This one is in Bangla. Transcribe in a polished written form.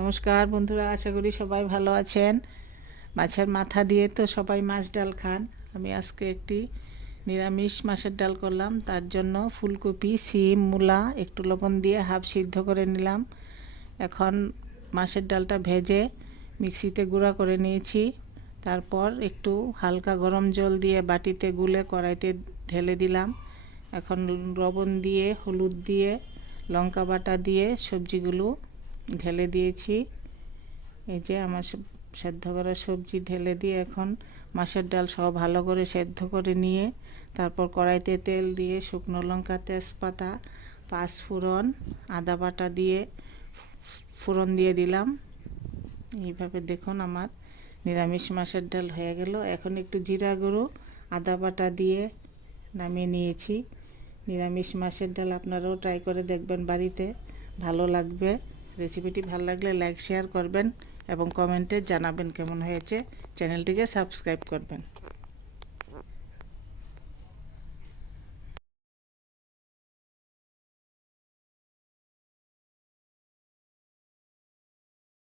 নমস্কার বন্ধুরা, আশা করি সবাই ভালো আছেন। মাছের মাথা দিয়ে তো সবাই মাছ ডাল খান। আমি আজকে একটি নিরামিষ মাছের ডাল করলাম। তার জন্য ফুলকপি, শিম, মূলা একটু লবণ দিয়ে হাফ সিদ্ধ করে নিলাম। এখন মাছের ডালটা ভেজে মিক্সিতে গুঁড়া করে নিয়েছি। তারপর একটু হালকা গরম জল দিয়ে বাটিতে গুলে কড়াইতে ঢেলে দিলাম। এখন লবণ দিয়ে, হলুদ দিয়ে, লঙ্কা বাটা দিয়ে সবজিগুলো ঢেলে দিয়েছি। এই যে আমার সেদ্ধ করা সবজি ঢেলে দিয়ে এখন মাছের ডাল সহ ভালো করে সেদ্ধ করে নিয়ে তারপর কড়াইতে তেল দিয়ে শুকনো লঙ্কা, তেজপাতা, পাঁচফোড়ন, আদা বাটা দিয়ে ফোড়ন দিয়ে দিলাম। এইভাবে দেখুন আমার নিরামিষ মাছের ডাল হয়ে গেল। এখন একটু জিরা গুঁড়ো, আদা বাটা দিয়ে নামিয়ে নিয়েছি। নিরামিষ মাছের ডাল আপনারাও ট্রাই করে দেখবেন বাড়িতে, ভালো লাগবে। রেসিপিটি ভালো লাগলে লাইক শেয়ার করবেন এবং কমেন্টে জানাবেন কেমন হয়েছে। চ্যানেলটিকে সাবস্ক্রাইব করবেন।